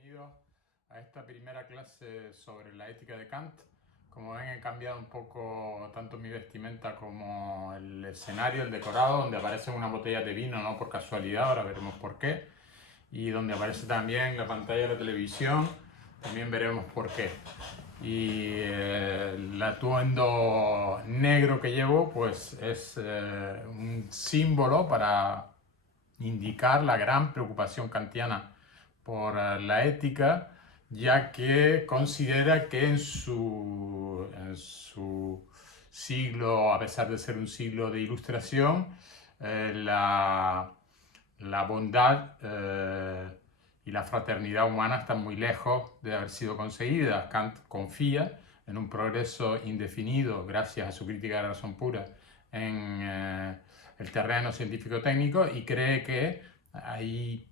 bienvenidos a esta primera clase sobre la ética de Kant. Como ven, he cambiado un poco tanto mi vestimenta como el escenario, el decorado, donde aparece una botella de vino, no por casualidad, ahora veremos por qué. Y donde aparece también la pantalla de la televisión, también veremos por qué. Y el atuendo negro que llevo pues es un símbolo para indicar la gran preocupación kantiana por la ética, ya que considera que en su siglo, a pesar de ser un siglo de ilustración, la bondad y la fraternidad humana están muy lejos de haber sido conseguidas. Kant confía en un progreso indefinido, gracias a su crítica de la razón pura, en el terreno científico-técnico, y cree que ahí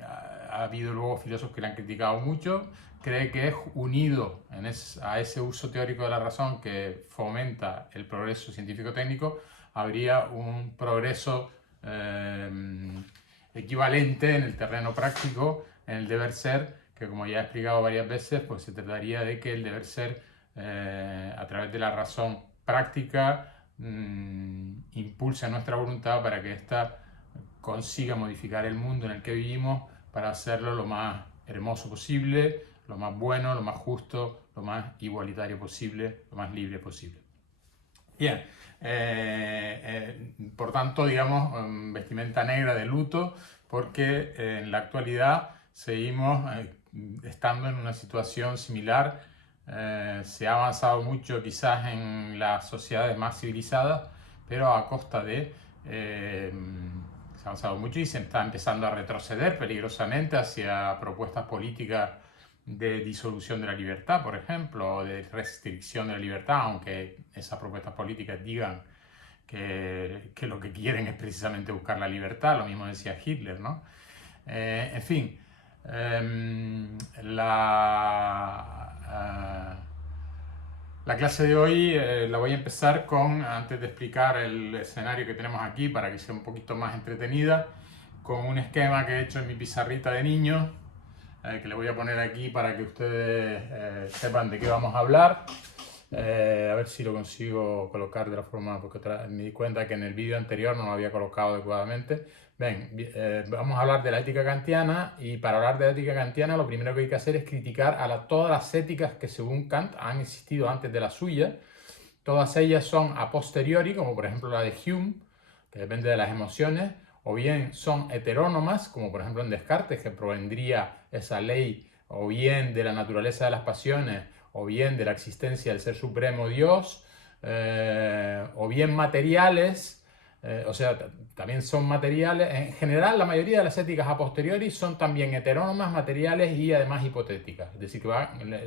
ha habido luego filósofos que le han criticado mucho. Cree que unido a ese uso teórico de la razón que fomenta el progreso científico-técnico, habría un progreso equivalente en el terreno práctico, en el deber ser, que como ya he explicado varias veces, pues se trataría de que el deber ser, a través de la razón práctica, impulsa nuestra voluntad para que ésta consiga modificar el mundo en el que vivimos para hacerlo lo más hermoso posible, lo más bueno, lo más justo, lo más igualitario posible, lo más libre posible. Bien, por tanto, digamos, vestimenta negra de luto, porque en la actualidad seguimos estando en una situación similar. Se ha avanzado mucho quizás en las sociedades más civilizadas, pero a costa de... se ha avanzado mucho y se está empezando a retroceder peligrosamente hacia propuestas políticas de disolución de la libertad, por ejemplo, o de restricción de la libertad, aunque esas propuestas políticas digan que lo que quieren es precisamente buscar la libertad, lo mismo decía Hitler, ¿no? En fin, la clase de hoy la voy a empezar con, antes de explicar el escenario que tenemos aquí para que sea un poquito más entretenida, con un esquema que he hecho en mi pizarrita de niño, que le voy a poner aquí para que ustedes sepan de qué vamos a hablar. A ver si lo consigo colocar de la forma, porque me di cuenta que en el vídeo anterior no lo había colocado adecuadamente. Ven, vamos a hablar de la ética kantiana, y para hablar de la ética kantiana lo primero que hay que hacer es criticar a todas las éticas que según Kant han existido antes de la suya. Todas ellas son a posteriori, como por ejemplo la de Hume, que depende de las emociones, o bien son heterónomas, como por ejemplo en Descartes, que provendría esa ley o bien de la naturaleza de las pasiones, o bien de la existencia del ser supremo Dios, o bien materiales, o sea, también son materiales. En general, la mayoría de las éticas a posteriori son también heterónomas, materiales y además hipotéticas. Es decir, que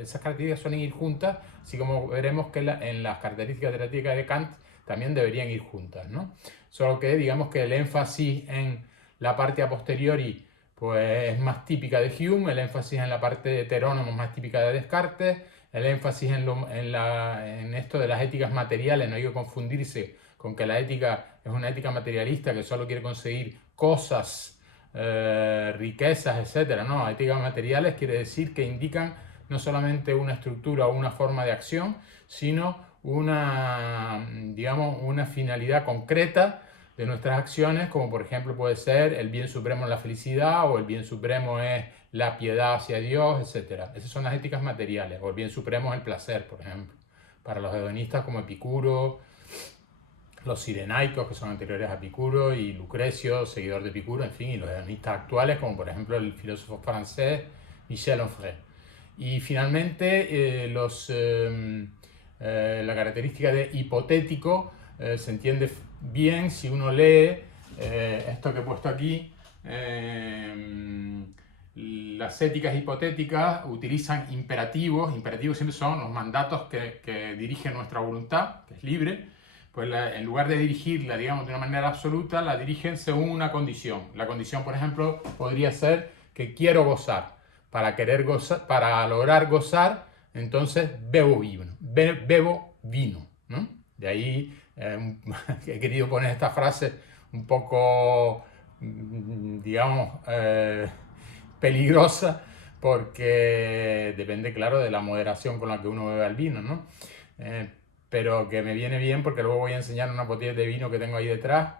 esas características suelen ir juntas, así como veremos que en las características de la ética de Kant también deberían ir juntas, ¿no? Solo que digamos que el énfasis en la parte a posteriori pues es más típica de Hume, el énfasis en la parte heterónoma es más típica de Descartes, el énfasis en esto de las éticas materiales, no hay que confundirse con que la ética es una ética materialista que solo quiere conseguir cosas, riquezas, etc. No, éticas materiales quiere decir que indican no solamente una estructura o una forma de acción, sino digamos, una finalidad concreta de nuestras acciones, como por ejemplo puede ser el bien supremo es la felicidad, o el bien supremo es la piedad hacia Dios, etc. Esas son las éticas materiales, o el bien supremo es el placer, por ejemplo, para los hedonistas como Epicuro, los sirenaicos, que son anteriores a Epicuro, y Lucrecio, seguidor de Epicuro, en fin, y los hedonistas actuales, como por ejemplo el filósofo francés Michel Onfray. Y finalmente, la característica de hipotético se entiende bien si uno lee esto que he puesto aquí. Las éticas hipotéticas utilizan imperativos. Imperativos siempre son los mandatos que dirigen nuestra voluntad, que es libre. Pues en lugar de dirigirla, digamos, de una manera absoluta, la dirigen según una condición. La condición, por ejemplo, podría ser que quiero gozar. Para lograr gozar, entonces bebo vino, ¿no? De ahí he querido poner esta frase un poco, digamos, peligrosa, porque depende, claro, de la moderación con la que uno bebe el vino, ¿no? Pero que me viene bien porque luego voy a enseñar unas botellas de vino que tengo ahí detrás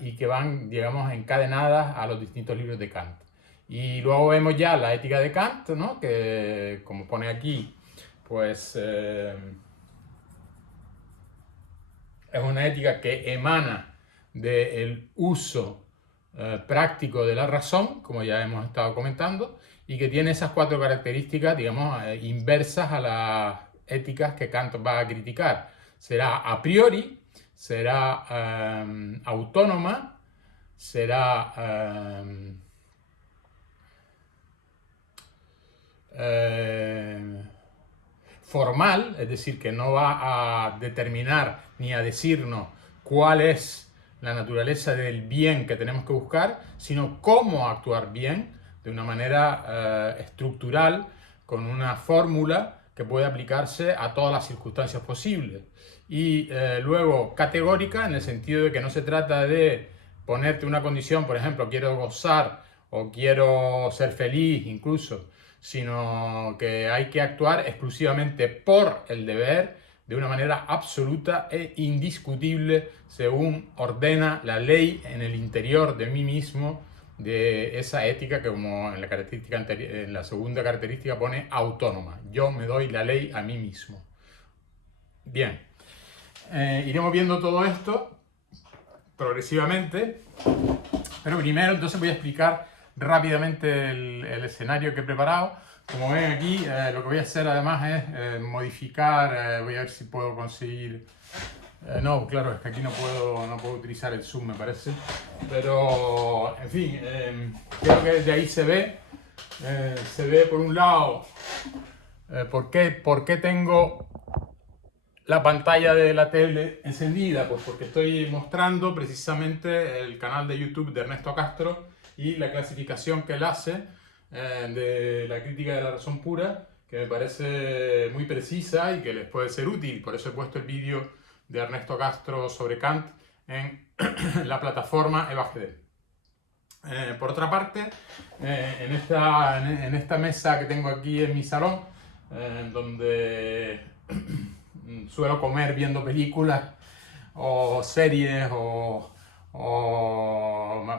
y que van, digamos, encadenadas a los distintos libros de Kant. Y luego vemos ya la ética de Kant, ¿no? Que, como pone aquí, pues es una ética que emana del uso práctico de la razón, como ya hemos estado comentando, y que tiene esas 4 características, digamos, inversas a las éticas que Kant va a criticar. Será a priori, será autónoma, será formal, es decir, que no va a determinar ni a decirnos cuál es la naturaleza del bien que tenemos que buscar, sino cómo actuar bien de una manera estructural, con una fórmula que puede aplicarse a todas las circunstancias posibles. Y luego categórica, en el sentido de que no se trata de ponerte una condición, por ejemplo, quiero gozar o quiero ser feliz incluso, sino que hay que actuar exclusivamente por el deber, de una manera absoluta e indiscutible, según ordena la ley en el interior de mí mismo, de esa ética que, como en la característica en la segunda característica, pone autónoma. Yo me doy la ley a mí mismo. Bien, iremos viendo todo esto progresivamente, pero primero entonces voy a explicar rápidamente el escenario que he preparado. Como ven aquí, lo que voy a hacer además es modificar, voy a ver si puedo conseguir... no, claro, es que aquí no puedo utilizar el zoom, me parece. Pero, en fin, creo que desde ahí se ve por un lado por qué tengo la pantalla de la tele encendida. Pues porque estoy mostrando precisamente el canal de YouTube de Ernesto Castro y la clasificación que él hace de la crítica de la razón pura, que me parece muy precisa y que les puede ser útil. Por eso he puesto el vídeo de Ernesto Castro sobre Kant en la plataforma EVAGD. Por otra parte, en esta mesa que tengo aquí en mi salón, donde suelo comer viendo películas o series o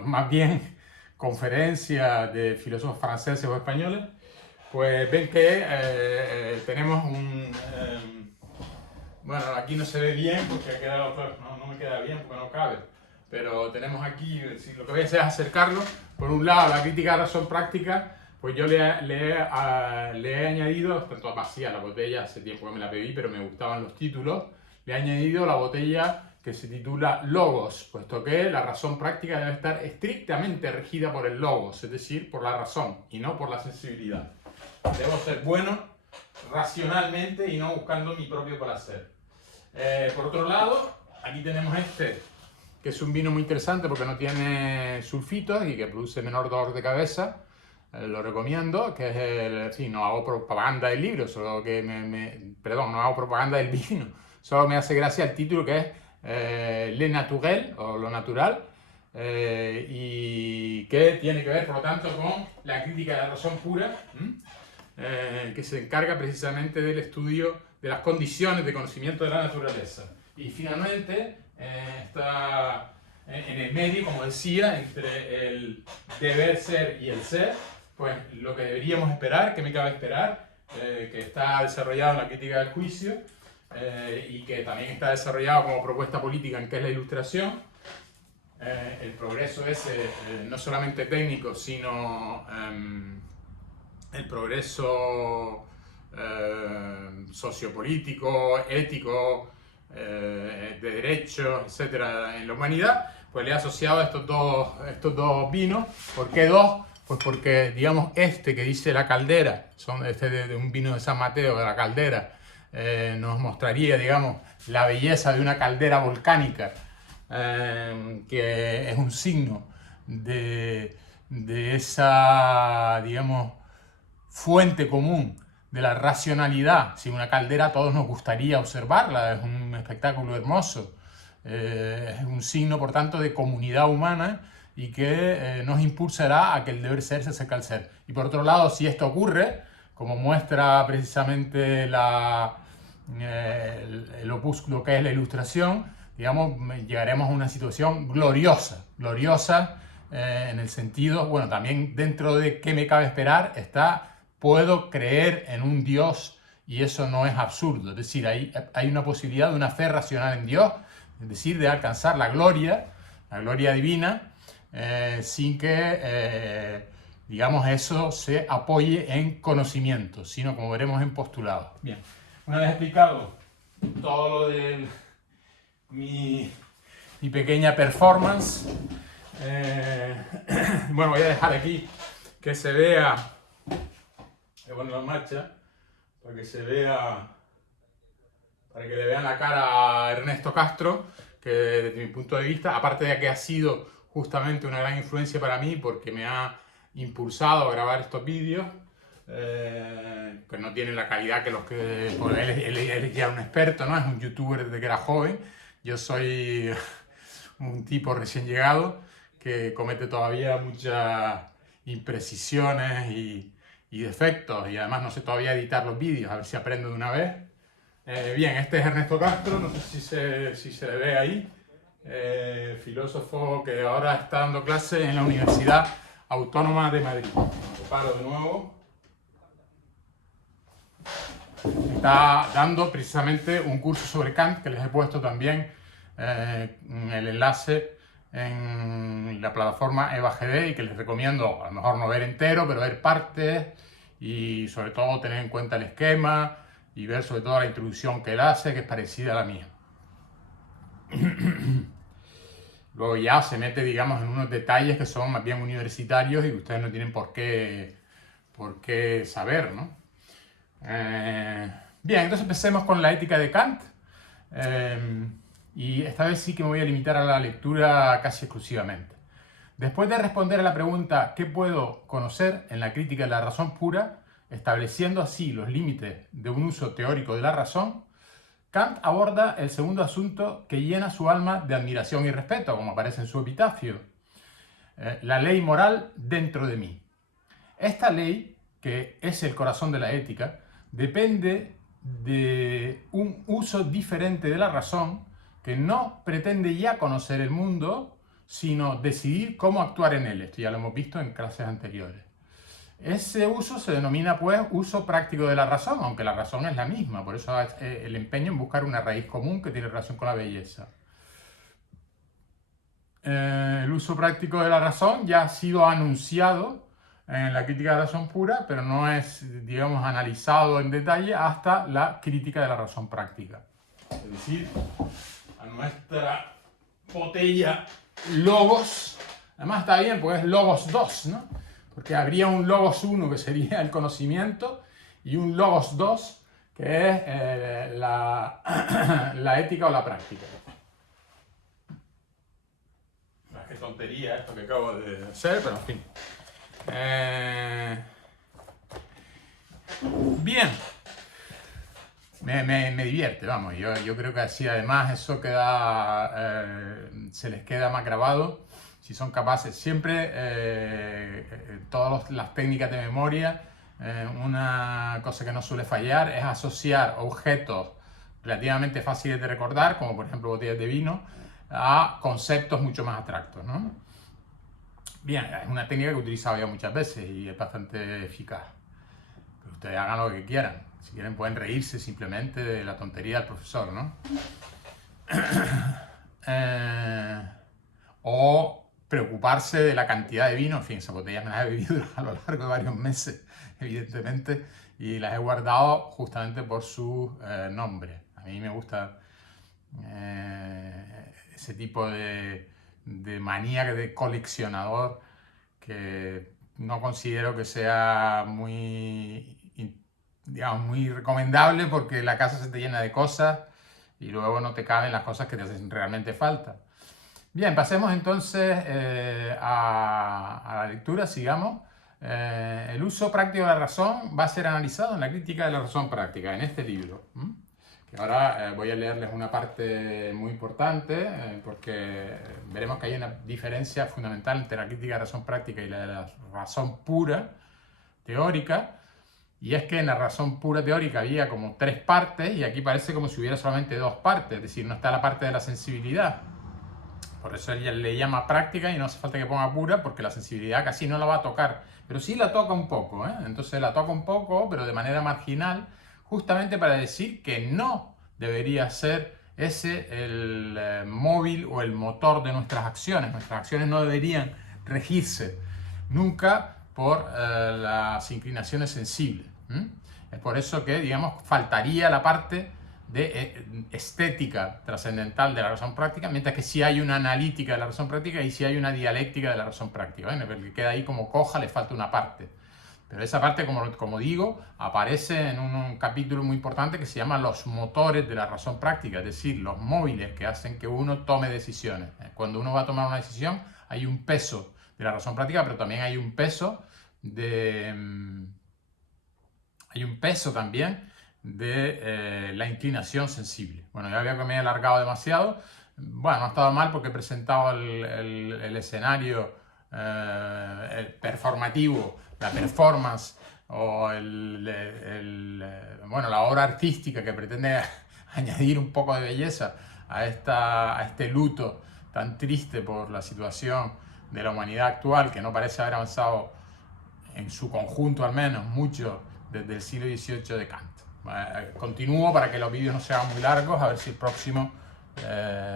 más bien conferencias de filósofos franceses o españoles, pues ven que tenemos bueno, aquí no se ve bien porque no me queda bien porque no cabe, pero tenemos aquí, lo que voy a hacer es acercarlo. Por un lado, la crítica de razón práctica, pues yo le he añadido, tanto vacía la botella, hace tiempo que me la bebí, pero me gustaban los títulos, le he añadido la botella que se titula Logos, puesto que la razón práctica debe estar estrictamente regida por el logos, es decir, por la razón y no por la sensibilidad. Debo ser bueno racionalmente y no buscando mi propio placer. Por otro lado, aquí tenemos que es un vino muy interesante porque no tiene sulfitos y que produce menor dolor de cabeza. Lo recomiendo, que es en fin, no hago propaganda del libro, solo que perdón, no hago propaganda del vino, solo me hace gracia el título, que es Le Naturel, o lo natural, y que tiene que ver, por lo tanto, con la crítica de la razón pura, que se encarga precisamente del estudio de las condiciones de conocimiento de la naturaleza. Y finalmente, está en el medio, como decía, entre el deber ser y el ser, pues lo que deberíamos esperar, que me cabe esperar, que está desarrollado en la crítica del juicio y que también está desarrollado como propuesta política en qué es la ilustración. El progreso es no solamente técnico, sino el progreso sociopolítico, ético, de derechos, etcétera, en la humanidad, pues le he asociado estos dos vinos. ¿Por qué dos? Pues porque, digamos, que dice La Caldera, de un vino de San Mateo, de La Caldera, nos mostraría, digamos, la belleza de una caldera volcánica, que es un signo de esa, digamos, fuente común de la racionalidad. Si una caldera, a todos nos gustaría observarla, es un espectáculo hermoso, es un signo, por tanto, de comunidad humana y que nos impulsará a que el deber ser se acerque al ser. Y por otro lado, si esto ocurre, como muestra precisamente el opúsculo que es la ilustración, digamos, llegaremos a una situación gloriosa, en el sentido, bueno, también dentro de qué me cabe esperar está, puedo creer en un Dios y eso no es absurdo, es decir, hay una posibilidad de una fe racional en Dios, es decir, de alcanzar la gloria divina, sin que, digamos, eso se apoye en conocimiento, sino como veremos en postulado. Bien, una vez explicado todo lo de mi pequeña performance, bueno, voy a dejar aquí que se vea, voy a ponerlo en marcha, para que se vea, para que le vean la cara a Ernesto Castro, que desde mi punto de vista, aparte de que ha sido justamente una gran influencia para mí porque me ha impulsado a grabar estos vídeos, que no tienen la calidad que los que... Pues él es ya un experto, ¿no? Es un youtuber desde que era joven. Yo soy un tipo recién llegado que comete todavía muchas imprecisiones y defectos, y además no sé todavía editar los vídeos, a ver si aprendo de una vez. Bien, este es Ernesto Castro, no sé si se le ve ahí, filósofo que ahora está dando clases en la Universidad Autónoma de Madrid. Lo paro de nuevo. Está dando precisamente un curso sobre Kant, que les he puesto también el enlace en la plataforma EvaGD, y que les recomiendo a lo mejor no ver entero, pero ver partes y sobre todo tener en cuenta el esquema y ver sobre todo la introducción que él hace, que es parecida a la mía. Luego ya se mete, digamos, en unos detalles que son más bien universitarios y que ustedes no tienen por qué saber, ¿no? Bien, entonces empecemos con la ética de Kant. Y esta vez sí que me voy a limitar a la lectura casi exclusivamente. Después de responder a la pregunta ¿qué puedo conocer en la crítica de la razón pura?, estableciendo así los límites de un uso teórico de la razón, Kant aborda el segundo asunto que llena su alma de admiración y respeto, como aparece en su epitafio: la ley moral dentro de mí. Esta ley, que es el corazón de la ética, depende de un uso diferente de la razón que no pretende ya conocer el mundo, sino decidir cómo actuar en él. Esto ya lo hemos visto en clases anteriores. Ese uso se denomina, pues, uso práctico de la razón, aunque la razón es la misma. Por eso el empeño en buscar una raíz común que tiene relación con la belleza. El uso práctico de la razón ya ha sido anunciado en la crítica de la razón pura, pero no es, digamos, analizado en detalle hasta la crítica de la razón práctica. Es decir, a nuestra botella Logos, además está bien porque es Logos 2, ¿no? Porque habría un Logos 1 que sería el conocimiento y un Logos 2 que es la ética o la práctica. Qué tontería esto que acabo de hacer, pero en fin. Bien. Me divierte, vamos. Yo creo que así además eso queda, se les queda más grabado si son capaces. Siempre, todas las técnicas de memoria, una cosa que no suele fallar es asociar objetos relativamente fáciles de recordar, como por ejemplo botellas de vino, a conceptos mucho más abstractos, ¿no? Bien, es una técnica que he utilizado ya muchas veces y es bastante eficaz. Pero ustedes hagan lo que quieran. Si quieren pueden reírse simplemente de la tontería del profesor, ¿no? O preocuparse de la cantidad de vino. En fin, esas botellas me las he bebido a lo largo de varios meses, evidentemente, y las he guardado justamente por su nombre. A mí me gusta ese tipo de manía de coleccionador que no considero que sea muy, digamos, muy recomendable, porque la casa se te llena de cosas y luego no te caben las cosas que te hacen realmente falta. Bien, pasemos entonces a la lectura, sigamos. El uso práctico de la razón va a ser analizado en la crítica de la razón práctica, en este libro, que ahora voy a leerles una parte muy importante, porque veremos que hay una diferencia fundamental entre la crítica de razón práctica y la de la razón pura teórica, y es que en la razón pura teórica había como 3 partes y aquí parece como si hubiera solamente 2 partes, es decir, no está la parte de la sensibilidad. Por eso él le llama práctica y no hace falta que ponga pura, porque la sensibilidad casi no la va a tocar, pero sí la toca un poco, ¿eh? Entonces la toca un poco, pero de manera marginal, justamente para decir que no debería ser ese el móvil o el motor de nuestras acciones. Nuestras acciones no deberían regirse nunca por las inclinaciones sensibles. Es por eso que, digamos, faltaría la parte de estética trascendental de la razón práctica, mientras que sí hay una analítica de la razón práctica y sí hay una dialéctica de la razón práctica. ¿Ven? El que queda ahí como coja, le falta una parte. Pero esa parte, como digo, aparece en un capítulo muy importante que se llama los motores de la razón práctica, es decir, los móviles que hacen que uno tome decisiones. Cuando uno va a tomar una decisión, hay un peso de la razón práctica, pero también hay un peso también de la inclinación sensible. Bueno, ya veo que me he alargado demasiado. Bueno, no ha estado mal porque he presentado el escenario el performativo, la performance o bueno, la obra artística que pretende añadir un poco de belleza a este luto tan triste por la situación de la humanidad actual, que no parece haber avanzado en su conjunto al menos mucho desde el siglo XVIII de Kant. Continúo para que los vídeos no sean muy largos, a ver si el próximo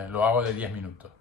lo hago de 10 minutos.